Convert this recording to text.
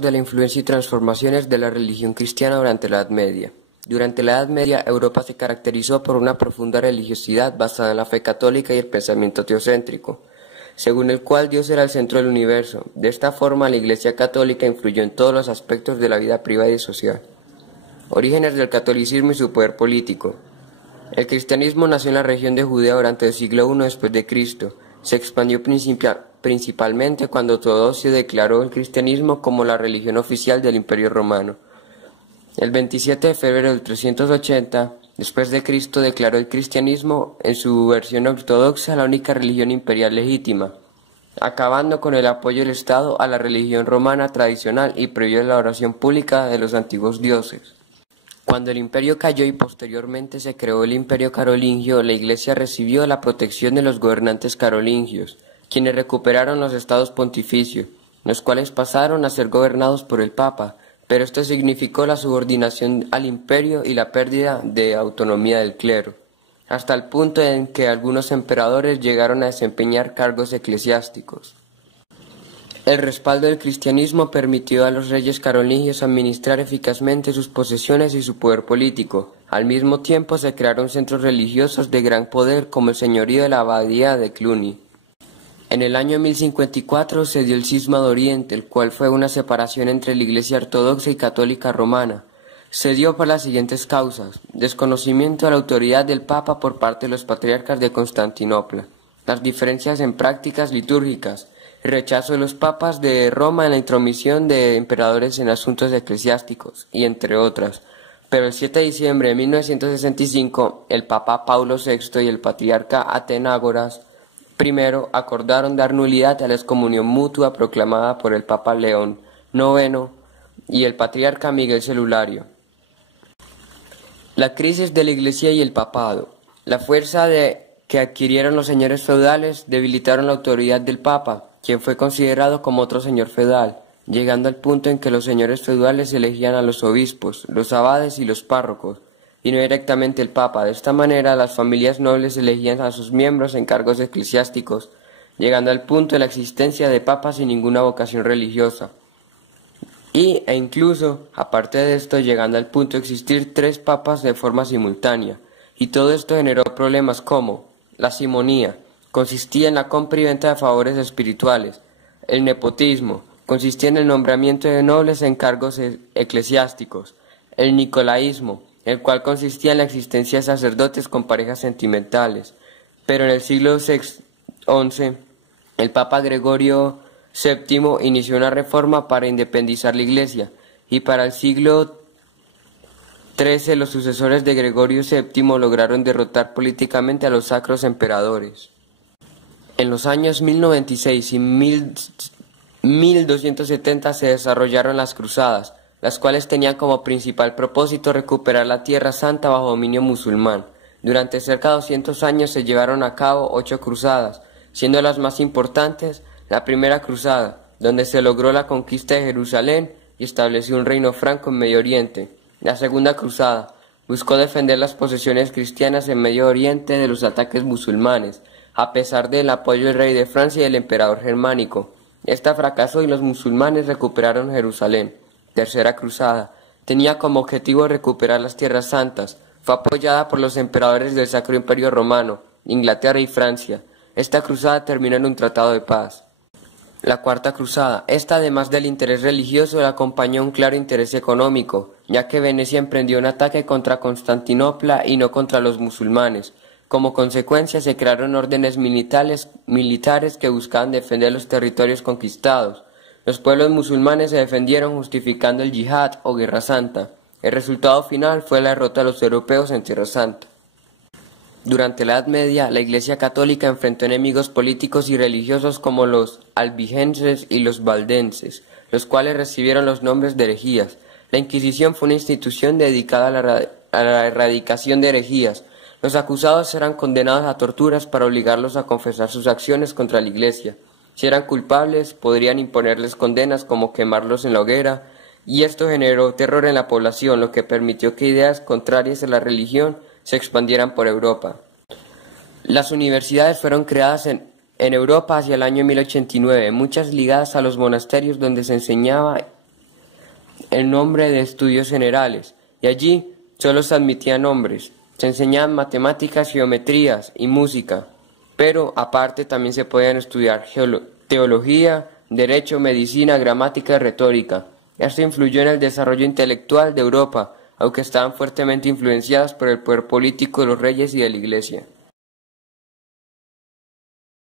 De la influencia y transformaciones de la religión cristiana durante la Edad Media. Durante la Edad Media, Europa se caracterizó por una profunda religiosidad basada en la fe católica y el pensamiento teocéntrico, según el cual Dios era el centro del universo. De esta forma, la Iglesia católica influyó en todos los aspectos de la vida privada y social. Orígenes del catolicismo y su poder político. El cristianismo nació en la región de Judea durante el siglo I después de Cristo. Se expandió principalmente cuando Teodosio declaró el cristianismo como la religión oficial del Imperio Romano. El 27 de febrero del 380 después de Cristo declaró el cristianismo en su versión ortodoxa la única religión imperial legítima, acabando con el apoyo del Estado a la religión romana tradicional y prohibió la oración pública de los antiguos dioses. Cuando el imperio cayó y posteriormente se creó el imperio carolingio, la Iglesia recibió la protección de los gobernantes carolingios, quienes recuperaron los estados pontificios, los cuales pasaron a ser gobernados por el Papa, pero esto significó la subordinación al imperio y la pérdida de autonomía del clero, hasta el punto en que algunos emperadores llegaron a desempeñar cargos eclesiásticos. El respaldo del cristianismo permitió a los reyes carolingios administrar eficazmente sus posesiones y su poder político. Al mismo tiempo se crearon centros religiosos de gran poder como el señorío de la abadía de Cluny. En el año 1054 se dio el Cisma de Oriente, el cual fue una separación entre la Iglesia ortodoxa y católica romana. Se dio por las siguientes causas: desconocimiento de la autoridad del Papa por parte de los patriarcas de Constantinopla, las diferencias en prácticas litúrgicas, el rechazo de los papas de Roma en la intromisión de emperadores en asuntos eclesiásticos, y entre otras. Pero el 7 de diciembre de 1965, el Papa Paulo VI y el patriarca Atenágoras I acordaron dar nulidad a la excomunión mutua proclamada por el Papa León IX y el patriarca Miguel Celulario. La crisis de la Iglesia y el Papado. La fuerza que adquirieron los señores feudales debilitaron la autoridad del Papa, quien fue considerado como otro señor feudal, llegando al punto en que los señores feudales elegían a los obispos, los abades y los párrocos, y no directamente el Papa. De esta manera, las familias nobles elegían a sus miembros en cargos eclesiásticos, llegando al punto de la existencia de papas sin ninguna vocación religiosa. E incluso, aparte de esto, llegando al punto de existir 3 papas de forma simultánea, y todo esto generó problemas como la simonía, consistía en la compra y venta de favores espirituales; el nepotismo, consistía en el nombramiento de nobles en cargos eclesiásticos; el nicolaísmo, el cual consistía en la existencia de sacerdotes con parejas sentimentales. Pero en el siglo XI, el Papa Gregorio VII inició una reforma para independizar la Iglesia, y para el siglo XIII los sucesores de Gregorio VII lograron derrotar políticamente a los sacros emperadores. En los años 1096 y 1270 se desarrollaron las cruzadas, las cuales tenían como principal propósito recuperar la Tierra Santa bajo dominio musulmán. Durante cerca de 200 años se llevaron a cabo 8 cruzadas, siendo las más importantes la Primera Cruzada, donde se logró la conquista de Jerusalén y estableció un reino franco en Medio Oriente. La Segunda Cruzada buscó defender las posesiones cristianas en Medio Oriente de los ataques musulmanes, a pesar del apoyo del rey de Francia y del emperador germánico. Esta fracasó y los musulmanes recuperaron Jerusalén. Tercera Cruzada tenía como objetivo recuperar las Tierras Santas. Fue apoyada por los emperadores del Sacro Imperio Romano, Inglaterra y Francia. Esta cruzada terminó en un tratado de paz. La Cuarta Cruzada. Esta, además del interés religioso, le acompañó un claro interés económico, ya que Venecia emprendió un ataque contra Constantinopla y no contra los musulmanes. Como consecuencia se crearon órdenes militares que buscaban defender los territorios conquistados. Los pueblos musulmanes se defendieron justificando el yihad o guerra santa. El resultado final fue la derrota de los europeos en Tierra Santa. Durante la Edad Media, la Iglesia católica enfrentó enemigos políticos y religiosos como los albigenses y los valdenses, los cuales recibieron los nombres de herejías. La Inquisición fue una institución dedicada a la erradicación de herejías. Los acusados eran condenados a torturas para obligarlos a confesar sus acciones contra la Iglesia. Si eran culpables, podrían imponerles condenas como quemarlos en la hoguera, y esto generó terror en la población, lo que permitió que ideas contrarias a la religión se expandieran por Europa. Las universidades fueron creadas en Europa hacia el año 1089, muchas ligadas a los monasterios donde se enseñaba el nombre de estudios generales, y allí solo se admitían hombres. Se enseñaban matemáticas, geometrías y música, pero aparte también se podían estudiar teología, derecho, medicina, gramática y retórica. Esto influyó en el desarrollo intelectual de Europa, aunque estaban fuertemente influenciadas por el poder político de los reyes y de la Iglesia.